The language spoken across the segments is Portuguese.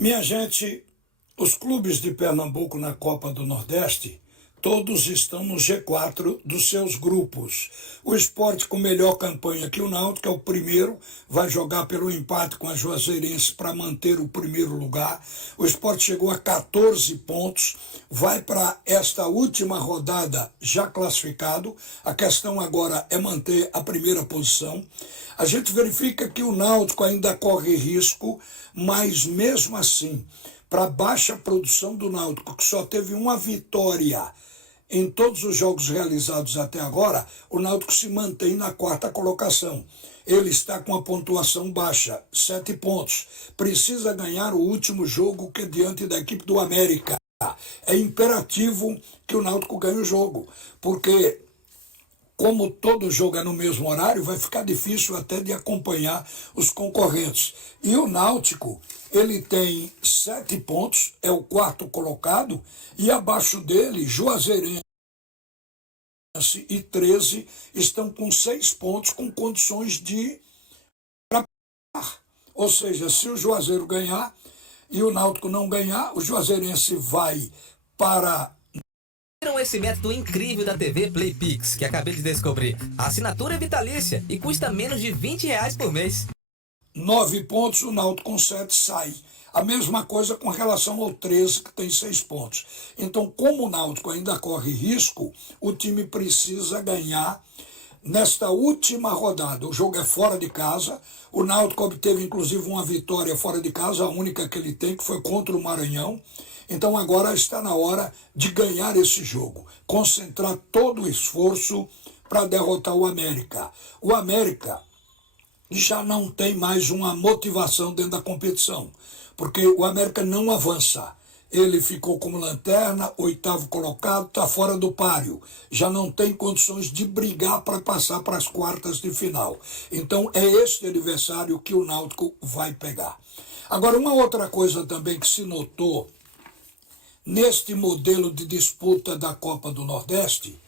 Minha gente, os clubes de Pernambuco na Copa do Nordeste, todos estão no G4 dos seus grupos. O Sport com melhor campanha que o Náutico, é o primeiro, vai jogar pelo empate com a Juazeirense para manter o primeiro lugar. O Sport chegou a 14 pontos, vai para esta última rodada já classificado. A questão agora é manter a primeira posição. A gente verifica que o Náutico ainda corre risco, mas mesmo assim, para a baixa produção do Náutico, que só teve uma vitória em todos os jogos realizados até agora, o Náutico se mantém na quarta colocação. Ele está com a pontuação baixa, 7 pontos. Precisa ganhar o último jogo, que é diante da equipe do América. É imperativo que o Náutico ganhe o jogo, porque como todo jogo é no mesmo horário, vai ficar difícil até de acompanhar os concorrentes. E o Náutico, ele tem 7 pontos, é o quarto colocado, e abaixo dele, Juazeirense e 13 estão com 6 pontos, com condições de... Ou seja, se o Juazeiro ganhar e o Náutico não ganhar, o Juazeirense vai para... Esse método incrível da TV Playpix, que acabei de descobrir. A assinatura é vitalícia e custa menos de R$ 20 por mês. 9 pontos, o Náutico com 7 sai. A mesma coisa com relação ao 13, que tem 6 pontos. Então, como o Náutico ainda corre risco, o time precisa ganhar nesta última rodada. O jogo é fora de casa. O Náutico obteve, inclusive, uma vitória fora de casa, a única que ele tem, que foi contra o Maranhão. Então agora está na hora de ganhar esse jogo, concentrar todo o esforço para derrotar o América. O América já não tem mais uma motivação dentro da competição, porque o América não avança. Ele ficou como lanterna, 8º colocado, está fora do páreo. Já não tem condições de brigar para passar para as quartas de final. Então é este adversário que o Náutico vai pegar. Agora, uma outra coisa também que se notou neste modelo de disputa da Copa do Nordeste,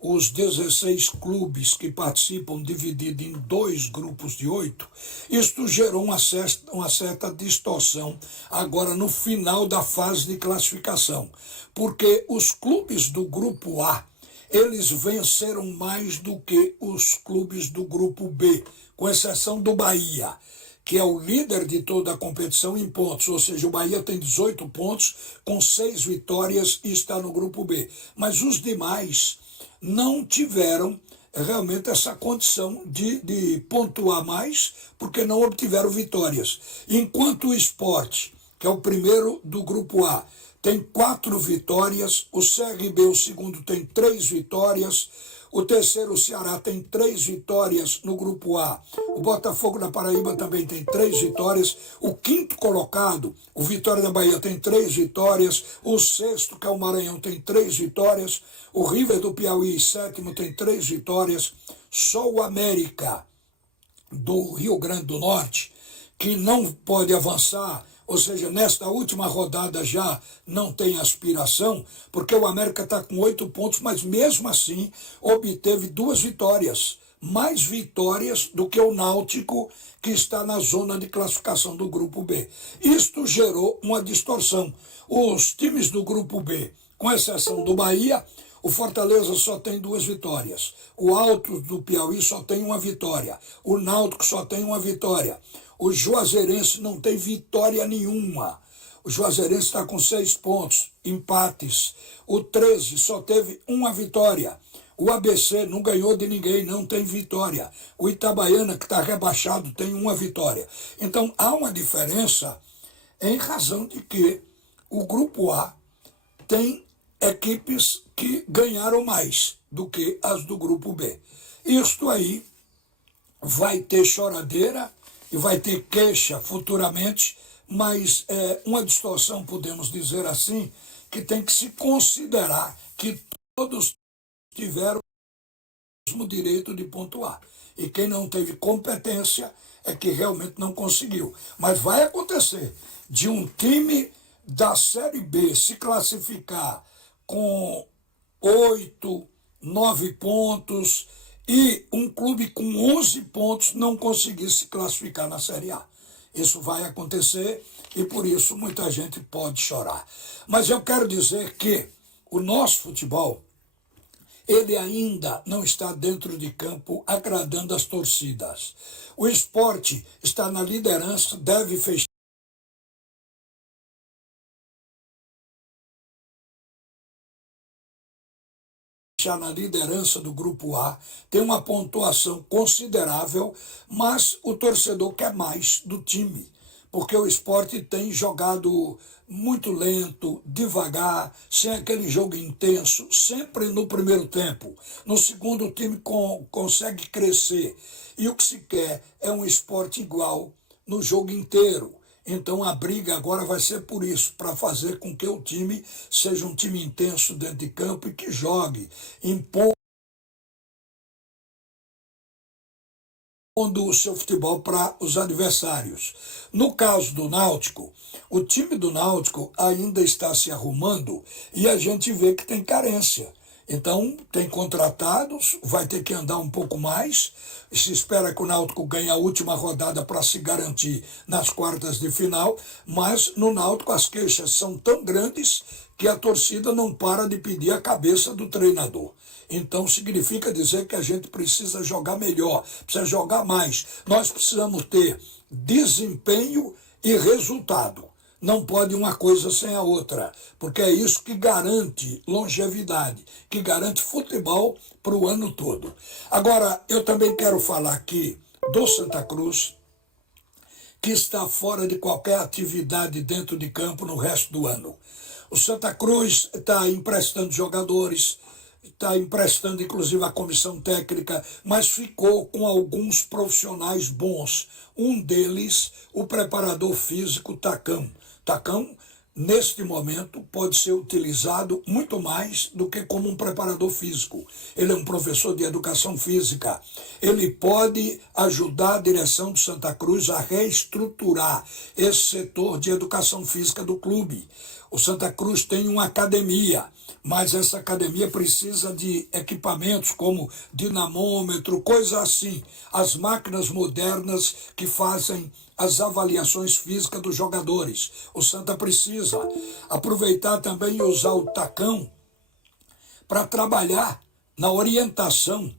os 16 clubes que participam divididos em 2 grupos de 8, isto gerou uma certa distorção agora no final da fase de classificação, porque os clubes do grupo A, eles venceram mais do que os clubes do grupo B, com exceção do Bahia, que é o líder de toda a competição em pontos, ou seja, o Bahia tem 18 pontos, com 6 vitórias e está no grupo B. Mas os demais não tiveram realmente essa condição de pontuar mais, porque não obtiveram vitórias. Enquanto o Sport, que é o primeiro do grupo A, tem 4 vitórias, o CRB, o segundo, tem 3 vitórias, o terceiro, o Ceará, tem 3 vitórias no grupo A. O Botafogo da Paraíba também tem 3 vitórias. O quinto colocado, o Vitória da Bahia, tem 3 vitórias. O sexto, que é o Maranhão, tem 3 vitórias. O River do Piauí, sétimo, tem 3 vitórias. Só o América do Rio Grande do Norte, que não pode avançar, ou seja, nesta última rodada já não tem aspiração, porque o América está com 8 pontos, mas mesmo assim obteve 2 vitórias, mais vitórias do que o Náutico, que está na zona de classificação do grupo B. Isto gerou uma distorção. Os times do grupo B, com exceção do Bahia, o Fortaleza só tem 2 vitórias. O Altos do Piauí só tem 1 vitória. O Náutico só tem 1 vitória. O Juazeirense não tem vitória nenhuma. O Juazeirense está com 6 pontos, empates. O 13 só teve 1 vitória. O ABC não ganhou de ninguém, não tem vitória. O Itabaiana, que está rebaixado, tem 1 vitória. Então há uma diferença em razão de que o grupo A tem equipes que ganharam mais do que as do grupo B. Isto aí vai ter choradeira e vai ter queixa futuramente, mas é uma distorção, podemos dizer assim, que tem que se considerar que todos tiveram o mesmo direito de pontuar. E quem não teve competência é que realmente não conseguiu. Mas vai acontecer de um time da Série B se classificar com 8, 9 pontos e um clube com 11 pontos não conseguir se classificar na Série A. Isso vai acontecer e por isso muita gente pode chorar. Mas eu quero dizer que o nosso futebol, ele ainda não está dentro de campo agradando as torcidas. O esporte está na liderança, deve fechar na liderança do Grupo A, tem uma pontuação considerável, mas o torcedor quer mais do time, porque o esporte tem jogado muito lento, devagar, sem aquele jogo intenso, sempre no primeiro tempo. No segundo, o time consegue crescer. E o que se quer é um esporte igual no jogo inteiro. Então a briga agora vai ser por isso, para fazer com que o time seja um time intenso dentro de campo e que jogue, impondo o seu futebol para os adversários. No caso do Náutico, o time do Náutico ainda está se arrumando e a gente vê que tem carência. Então, tem contratados, vai ter que andar um pouco mais. Se espera que o Náutico ganhe a última rodada para se garantir nas quartas de final, mas no Náutico as queixas são tão grandes que a torcida não para de pedir a cabeça do treinador. Então significa dizer que a gente precisa jogar melhor, precisa jogar mais. Nós precisamos ter desempenho e resultado. Não pode uma coisa sem a outra, porque é isso que garante longevidade, que garante futebol para o ano todo. Agora, eu também quero falar aqui do Santa Cruz, que está fora de qualquer atividade dentro de campo no resto do ano. O Santa Cruz está emprestando jogadores, está emprestando inclusive a comissão técnica, mas ficou com alguns profissionais bons. Um deles, o preparador físico Tacão. Tacão, neste momento, pode ser utilizado muito mais do que como um preparador físico. Ele é um professor de educação física. Ele pode ajudar a direção do Santa Cruz a reestruturar esse setor de educação física do clube. O Santa Cruz tem uma academia, mas essa academia precisa de equipamentos como dinamômetro, coisa assim. As máquinas modernas que fazem as avaliações físicas dos jogadores. O Santa precisa aproveitar também e usar o Tacão para trabalhar na orientação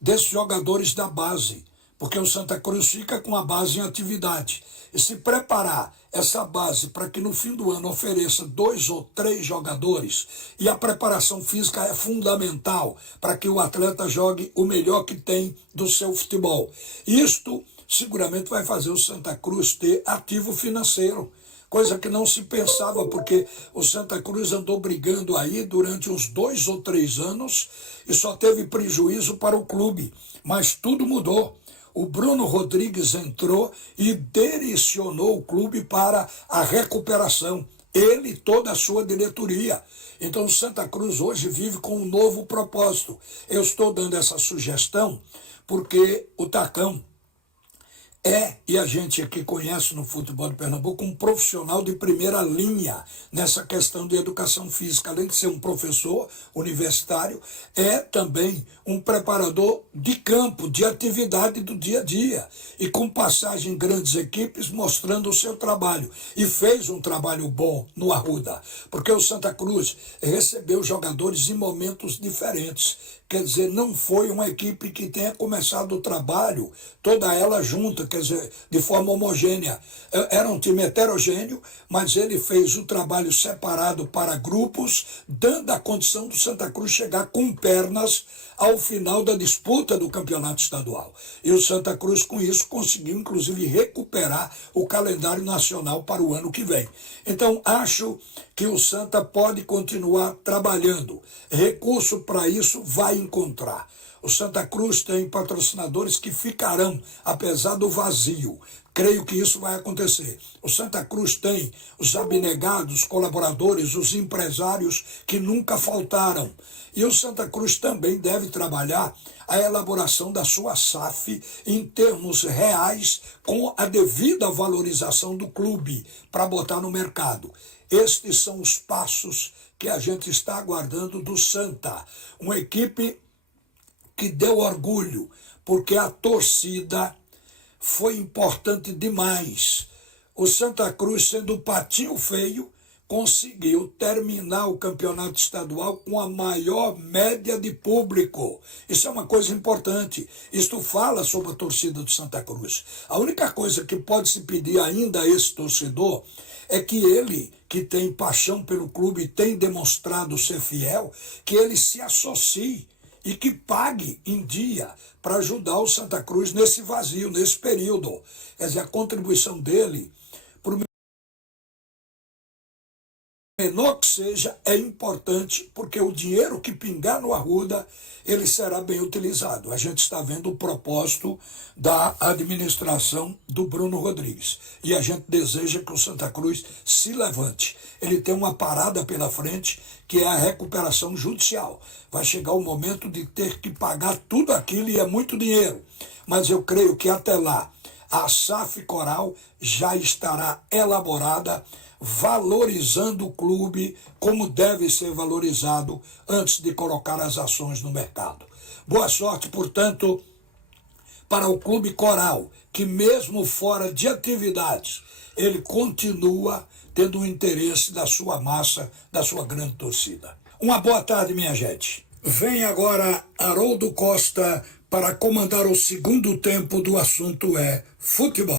desses jogadores da base, porque o Santa Cruz fica com a base em atividade. E se preparar essa base para que no fim do ano ofereça 2 ou 3 jogadores, e a preparação física é fundamental para que o atleta jogue o melhor que tem do seu futebol. Isto seguramente vai fazer o Santa Cruz ter ativo financeiro, coisa que não se pensava, porque o Santa Cruz andou brigando aí durante uns 2 ou 3 anos e só teve prejuízo para o clube, mas tudo mudou. O Bruno Rodrigues entrou e direcionou o clube para a recuperação. Ele e toda a sua diretoria. Então o Santa Cruz hoje vive com um novo propósito. Eu estou dando essa sugestão porque o Tacão e a gente aqui conhece no futebol de Pernambuco, um profissional de primeira linha nessa questão de educação física. Além de ser um professor universitário, é também um preparador de campo, de atividade do dia a dia, e com passagem em grandes equipes mostrando o seu trabalho. E fez um trabalho bom no Arruda, porque o Santa Cruz recebeu jogadores em momentos diferentes. Quer dizer, não foi uma equipe que tenha começado o trabalho, toda ela junta, quer dizer, de forma homogênea. Era um time heterogêneo, mas ele fez o trabalho separado para grupos, dando a condição do Santa Cruz chegar com pernas ao final da disputa do campeonato estadual. E o Santa Cruz, com isso, conseguiu, inclusive, recuperar o calendário nacional para o ano que vem. Então, acho que o Santa pode continuar trabalhando. Recurso para isso vai encontrar. O Santa Cruz tem patrocinadores que ficarão, apesar do vazio. Creio que isso vai acontecer. O Santa Cruz tem os abnegados colaboradores, os empresários que nunca faltaram. E o Santa Cruz também deve trabalhar a elaboração da sua SAF em termos reais, com a devida valorização do clube para botar no mercado. Estes são os passos que a gente está aguardando do Santa. Uma equipe que deu orgulho, porque a torcida foi importante demais o Santa Cruz, sendo o patinho feio, conseguiu terminar o campeonato estadual com a maior média de público. Isso é uma coisa importante. Isto fala sobre a torcida do Santa Cruz. A única coisa que pode se pedir ainda a esse torcedor é que ele, que tem paixão pelo clube e tem demonstrado ser fiel, que ele se associe e que pague em dia para ajudar o Santa Cruz nesse vazio, nesse período. Quer dizer, a contribuição dele, por menor que seja, é importante, porque o dinheiro que pingar no Arruda, ele será bem utilizado. A gente está vendo o propósito da administração do Bruno Rodrigues. E a gente deseja que o Santa Cruz se levante. Ele tem uma parada pela frente, que é a recuperação judicial. Vai chegar o momento de ter que pagar tudo aquilo, e é muito dinheiro. Mas eu creio que até lá, a SAF Coral já estará elaborada, valorizando o clube como deve ser valorizado antes de colocar as ações no mercado. Boa sorte, portanto, para o Clube Coral, que mesmo fora de atividades, ele continua tendo o interesse da sua massa, da sua grande torcida. Uma boa tarde, minha gente. Vem agora Haroldo Costa para comandar o segundo tempo do Assunto é Futebol.